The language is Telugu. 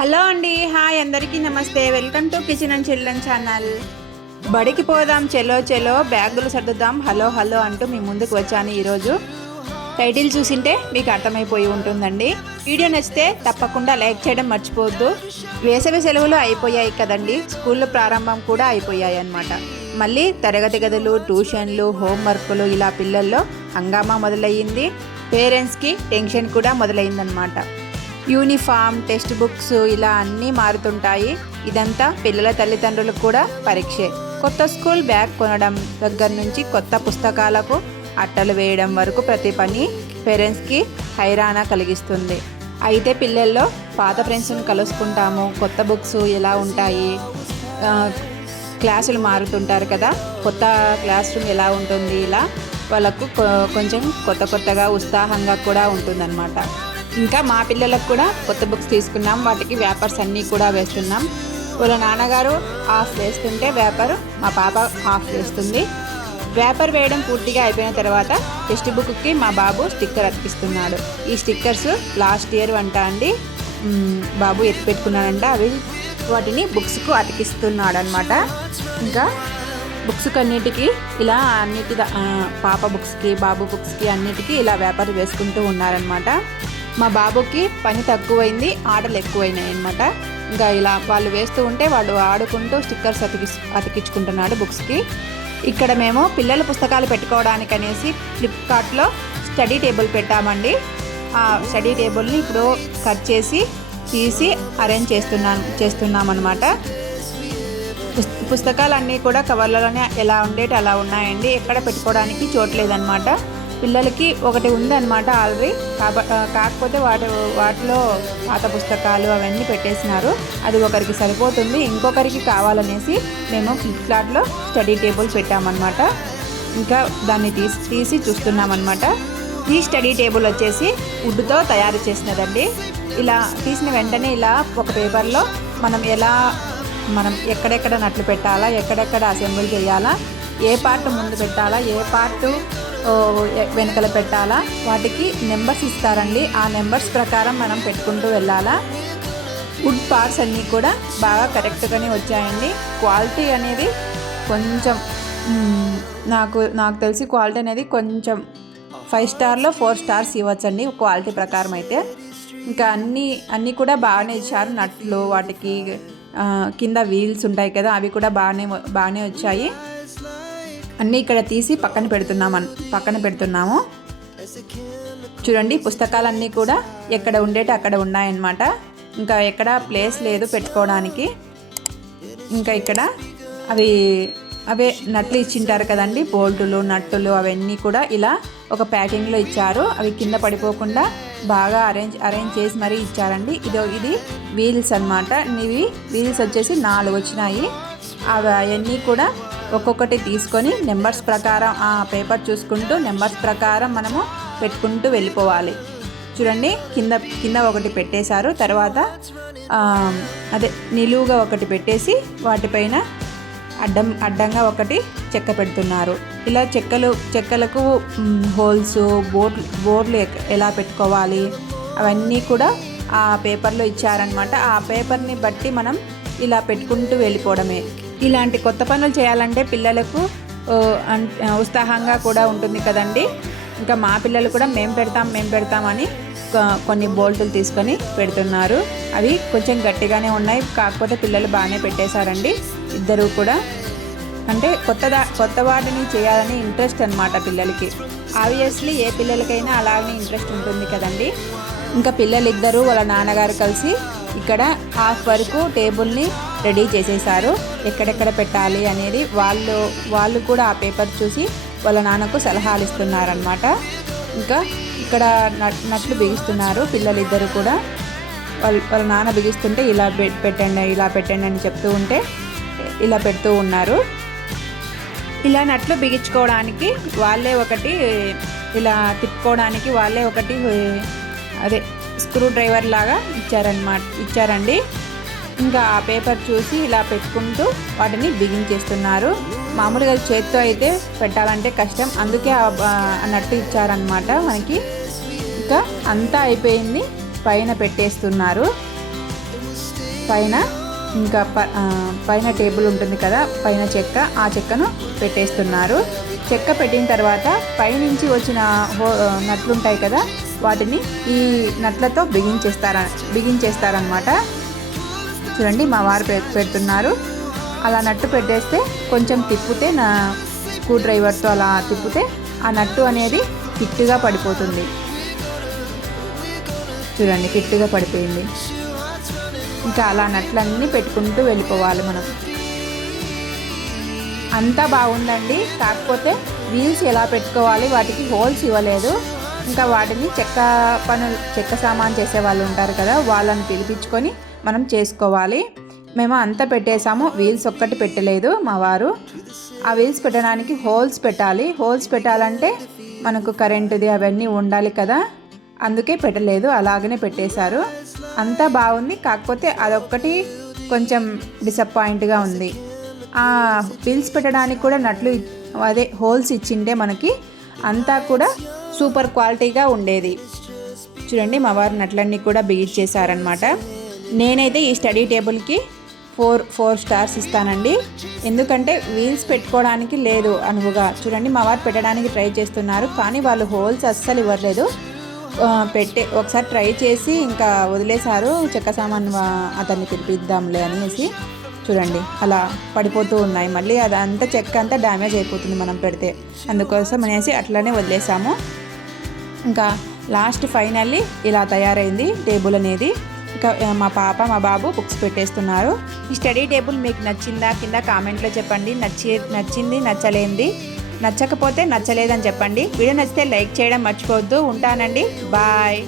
Hello అండి హాయ్ అందరికీ నమస్తే. Welcome to kitchen and children channel. బడికి పోదాం చెలో చెలో బ్యాగులు సర్దుదాం హలో హలో అంటూ మీ ముందుకు వచ్చాను ఈరోజు. టైటిల్ చూసింటే మీకు అర్థమైపోయి ఉంటుందండి. వీడియో నచ్చితే తప్పకుండా లైక్ చేయడం మర్చిపోవద్దు. వేసవి సెలవులు అయిపోయాయి కదండి స్కూళ్ళు ప్రారంభం కూడా అయిపోయాయి అన్నమాట. మళ్ళీ తరగతి గదులు ట్యూషన్లు హోంవర్క్లు ఇలా పిల్లల్లో హంగామా మొదలయ్యింది. పేరెంట్స్కి టెన్షన్ కూడా మొదలైందనమాట యూనిఫామ్ టెక్స్ట్ బుక్స్ ఇలా అన్నీ మారుతుంటాయి. ఇదంతా పిల్లల తల్లిదండ్రులకు కూడా పరీక్షే. కొత్త స్కూల్ బ్యాగ్ కొనడం దగ్గర నుంచి కొత్త పుస్తకాలకు అట్టలు వేయడం వరకు ప్రతి పని పేరెంట్స్కి హైరాణ కలిగిస్తుంది. అయితే పిల్లల్లో పాత ఫ్రెండ్స్ని కలుసుకుంటాము. కొత్త బుక్స్ ఎలా ఉంటాయి? క్లాసులు మారుతుంటారు కదా. కొత్త క్లాస్ రూమ్ ఎలా ఉంటుంది? ఇలా వాళ్ళకు కొంచెం కొత్త కొత్తగా ఉత్సాహంగా కూడా ఉంటుందన్నమాట. ఇంకా మా పిల్లలకు కూడా కొత్త బుక్స్ తీసుకున్నాం. వాటికి వ్యాపర్స్ అన్నీ కూడా వేస్తున్నాం. వాళ్ళ నాన్నగారు ఆఫ్ వేస్తుంటే వ్యాపర్ మా పాప ఆఫ్ వేస్తుంది. వ్యాపర్ వేయడం పూర్తిగా అయిపోయిన తర్వాత టెక్స్ట్ బుక్కి మా బాబు స్టిక్కర్ అతికిస్తున్నాడు. ఈ స్టిక్కర్స్ లాస్ట్ ఇయర్ వంట అండి. బాబు ఎత్తి పెట్టుకున్నాడంట. అవి వాటిని బుక్స్కు అతికిస్తున్నాడు అనమాట ఇంకా బుక్స్ అన్నిటికీ ఇలా అన్నిటి పాప బుక్స్కి బాబు బుక్స్కి అన్నిటికీ ఇలా వ్యాపారం వేసుకుంటూ ఉన్నారనమాట మా బాబుకి పని తక్కువైంది ఆటలు ఎక్కువైనాయి అనమాట ఇంకా ఇలా వాళ్ళు వేస్తూ ఉంటే వాళ్ళు ఆడుకుంటూ స్టిక్కర్స్ అతికి అతికించుకుంటున్నాడు బుక్స్కి. ఇక్కడ మేము పిల్లల పుస్తకాలు పెట్టుకోవడానికి అనేసి ఫ్లిప్కార్ట్లో స్టడీ టేబుల్ పెట్టామండి. ఆ స్టడీ టేబుల్ని ఇప్పుడు కట్ చేసి తీసి అరేంజ్ చేస్తున్నాను చేస్తున్నామన్నమాట. పుస్- పుస్తకాలన్నీ కూడా కవర్లలోనే ఎలా ఉండేటి అలా ఉన్నాయండి. ఎక్కడ పెట్టుకోవడానికి చోట్లేదన్నమాట పిల్లలకి ఒకటి ఉందన్నమాట ఆల్రెడీ. కాబ కాకపోతే వాటి వాటిలో పాత పుస్తకాలు అవన్నీ పెట్టేసినారు. అది ఒకరికి సరిపోతుంది ఇంకొకరికి కావాలనేసి మేము ఫ్లిప్కార్ట్లో స్టడీ టేబుల్ పెట్టామన్నమాట. ఇంకా దాన్ని తీసి తీసి చూస్తున్నామన్నమాట. ఈ స్టడీ టేబుల్ వచ్చేసి వుడ్తో తయారు చేసినదండి. ఇలా తీసిన వెంటనే ఇలా ఒక పేపర్లో మనం ఎలా మనం ఎక్కడెక్కడ నట్లు పెట్టాలా ఎక్కడెక్కడ అసెంబ్లీ చేయాలా ఏ పార్ట్ ముందు పెట్టాలా ఏ పార్ట్ వెనకల పెట్టాలా? వాటికి నెంబర్స్ ఇస్తారండి. ఆ నెంబర్స్ ప్రకారం మనం పెట్టుకుంటూ వెళ్ళాలా? వుడ్ పార్ట్స్ అన్నీ కూడా బాగా కరెక్ట్గానే వచ్చాయండి. క్వాలిటీ అనేది కొంచెం నాకు నాకు తెలిసి క్వాలిటీ అనేది కొంచెం ఫైవ్ స్టార్లో ఫోర్ స్టార్స్ ఇవ్వచ్చండి క్వాలిటీ ప్రకారం అయితే. ఇంకా అన్నీ అన్నీ కూడా బాగానే ఇచ్చారు. నట్లు వాటికి కింద వీల్స్ ఉంటాయి కదా అవి కూడా బాగానే బాగానే వచ్చాయి. అన్నీ ఇక్కడ తీసి పక్కన పెడుతున్నాము పక్కన పెడుతున్నాము. చూడండి పుస్తకాలన్నీ కూడా ఎక్కడ ఉండేటి అక్కడ ఉన్నాయన్నమాట. ఇంకా ఎక్కడ ప్లేస్ లేదు పెట్టుకోవడానికి. ఇంకా ఇక్కడ అవి అవే నట్లు ఇచ్చింటారు కదండి బోల్టులు నట్టులు అవన్నీ కూడా ఇలా ఒక ప్యాకింగ్లో ఇచ్చారు. అవి కింద పడిపోకుండా బాగా అరేంజ్ అరేంజ్ చేసి మరీ ఇచ్చారండి. ఇదో ఇది వీల్స్ అన్నమాట. ఇవి వీల్స్ వచ్చేసి నాలుగు వచ్చినాయి. అవి అవన్నీ కూడా ఒక్కొక్కటి తీసుకొని నెంబర్స్ ప్రకారం ఆ పేపర్ చూసుకుంటూ నెంబర్స్ ప్రకారం మనము పెట్టుకుంటూ వెళ్ళిపోవాలి. చూడండి కింద కింద ఒకటి పెట్టేశారు. తర్వాత అదే నిలువుగా ఒకటి పెట్టేసి వాటిపైన అడ్డం అడ్డంగా ఒకటి చెక్క పెడుతున్నారు. ఇలా చెక్కలు చెక్కలకు హోల్స్ బోర్డు బోర్డులు ఎలా పెట్టుకోవాలి అవన్నీ కూడా ఆ పేపర్లో ఇచ్చారనమాట ఆ పేపర్ని బట్టి మనం ఇలా పెట్టుకుంటూ వెళ్ళిపోవడమే. ఇలాంటి కొత్త పనులు చేయాలంటే పిల్లలకు అన్- ఉత్సాహంగా కూడా ఉంటుంది కదండి. ఇంకా మా పిల్లలు కూడా మేము పెడతాం మేము పెడతామని కొన్ని బోల్టులు తీసుకొని పెడుతున్నారు. అవి కొంచెం గట్టిగానే ఉన్నాయి. కాకపోతే పిల్లలు బాగానే పెట్టేశారండి. ఇద్దరు కూడా. అంటే కొత్త కొత్త వాటిని చేయాలని ఇంట్రెస్ట్ అనమాట పిల్లలకి. ఆబ్వియస్లీ ఏ పిల్లలకైనా అలాగే ఇంట్రెస్ట్ ఉంటుంది కదండి. ఇంకా పిల్లలిద్దరూ వాళ్ళ నాన్నగారు కలిసి ఇక్కడ హాఫ్ వరకు టేబుల్ని రెడీ చేసేసారు ఎక్కడెక్కడ పెట్టాలి అనేది వాళ్ళు వాళ్ళు కూడా ఆ పేపర్ చూసి వాళ్ళ నాన్నకు సలహాలు ఇస్తున్నారనమాట ఇంకా ఇక్కడ నట్- నట్లు బిగిస్తున్నారు పిల్లలిద్దరు కూడా. వాళ్ళ వాళ్ళ నాన్న బిగిస్తుంటే ఇలా పె- పెట్టండి ఇలా పెట్టండి అని చెప్తూ ఉంటే ఇలా పెడుతూ ఉన్నారు. ఇలా నట్లు బిగించుకోవడానికి వాళ్ళే ఒకటి ఇలా తిప్పుకోవడానికి వాళ్ళే ఒకటి అదే స్క్రూ డ్రైవర్ లాగా ఇచ్చారనమాట ఇచ్చారండి. ఇంకా ఆ పేపర్ చూసి ఇలా పెట్టుకుంటూ వాటిని బిగించేస్తున్నారు మామూలుగా చేత్తో అయితే పెట్టాలంటే కష్టం. అందుకే ఆ ఇచ్చారనమాట మనకి. ఇంకా అంతా అయిపోయింది. పైన పెట్టేస్తున్నారు. పైన ఇంకా ప- పైన టేబుల్ ఉంటుంది కదా పైన చెక్క ఆ చెక్కను పెట్టేస్తున్నారు. చెక్క పెట్టిన తర్వాత పైనుంచి వచ్చిన హో నట్లుంటాయి కదా వాటిని ఈ నట్లతో బిగించేస్తార బిగించేస్తారనమాట చూడండి మా వారు పె- పెడుతున్నారు. అలా నట్టు పెట్టేస్తే కొంచెం తిప్పితే నా స్క్రూ డ్రైవర్తో అలా తిప్పితే ఆ నట్టు అనేది ఫిట్గా పడిపోతుంది. చూడండి ఫిట్గా పడిపోయింది. ఇంకా అలా నట్లన్నీ పెట్టుకుంటూ వెళ్ళిపోవాలి మనం. అంతా బాగుందండి. కాకపోతే వీల్స్ ఎలా పెట్టుకోవాలి వాటికి హోల్స్ ఇవ్వలేదు. ఇంకా వాటిని చెక్క పనులు చెక్క సామాన్ చేసే వాళ్ళు ఉంటారు కదా వాళ్ళని పిలిపించుకొని మనం చేసుకోవాలి. మేము అంతా పెట్టేసాము వీల్స్ ఒక్కటి పెట్టలేదు మా వారు. ఆ వీల్స్ పెట్టడానికి హోల్స్ పెట్టాలి. హోల్స్ పెట్టాలంటే మనకు కరెంటుది అవన్నీ ఉండాలి కదా. అందుకే పెట్టలేదు అలాగనే పెట్టేశారు. అంతా బాగుంది కాకపోతే అదొక్కటి కొంచెం డిసప్పాయింట్గా ఉంది. ఆ బిల్స్ పెట్టడానికి కూడా నట్లు అదే హోల్స్ ఇచ్చిండే మనకి. అంతా కూడా సూపర్ క్వాలిటీగా ఉండేది. చూడండి మా వారు నట్లన్నీ కూడా బిగించేశారనమాట నేనైతే ఈ స్టడీ టేబుల్కి ఫోర్ ఫోర్ స్టార్స్ ఇస్తానండి. ఎందుకంటే వీల్స్ పెట్టుకోవడానికి లేదు అనువుగా. చూడండి మా వారు పెట్టడానికి ట్రై చేస్తున్నారు కానీ వాళ్ళు హోల్స్ అస్సలు ఇవ్వట్లేదు. పెట్టే ఒకసారి ట్రై చేసి ఇంకా వదిలేశారు చెక్క సామాన్ అతన్ని పిలిపిద్దాంలే అనేసి. చూడండి అలా పడిపోతూ ఉన్నాయి. మళ్ళీ అది అంత చెక్క అంతా డ్యామేజ్ అయిపోతుంది మనం పెడితే. అందుకోసం అనేసి అట్లనే వదిలేసాము ఇంకా లాస్ట్ ఫైనల్లీ ఇలా తయారైంది టేబుల్ అనేది. మా పాప మా బాబు బుక్స్ పెట్టేస్తున్నారు. ఈ స్టడీ టేబుల్ మీకు నచ్చిందా కింద కామెంట్లో చెప్పండి. నచ్చి నచ్చింది నచ్చలేంది. నచ్చకపోతే నచ్చలేదని చెప్పండి. వీడియో నచ్చితే లైక్ చేయడం మర్చిపోవద్దు. ఉంటానండి. బాయ్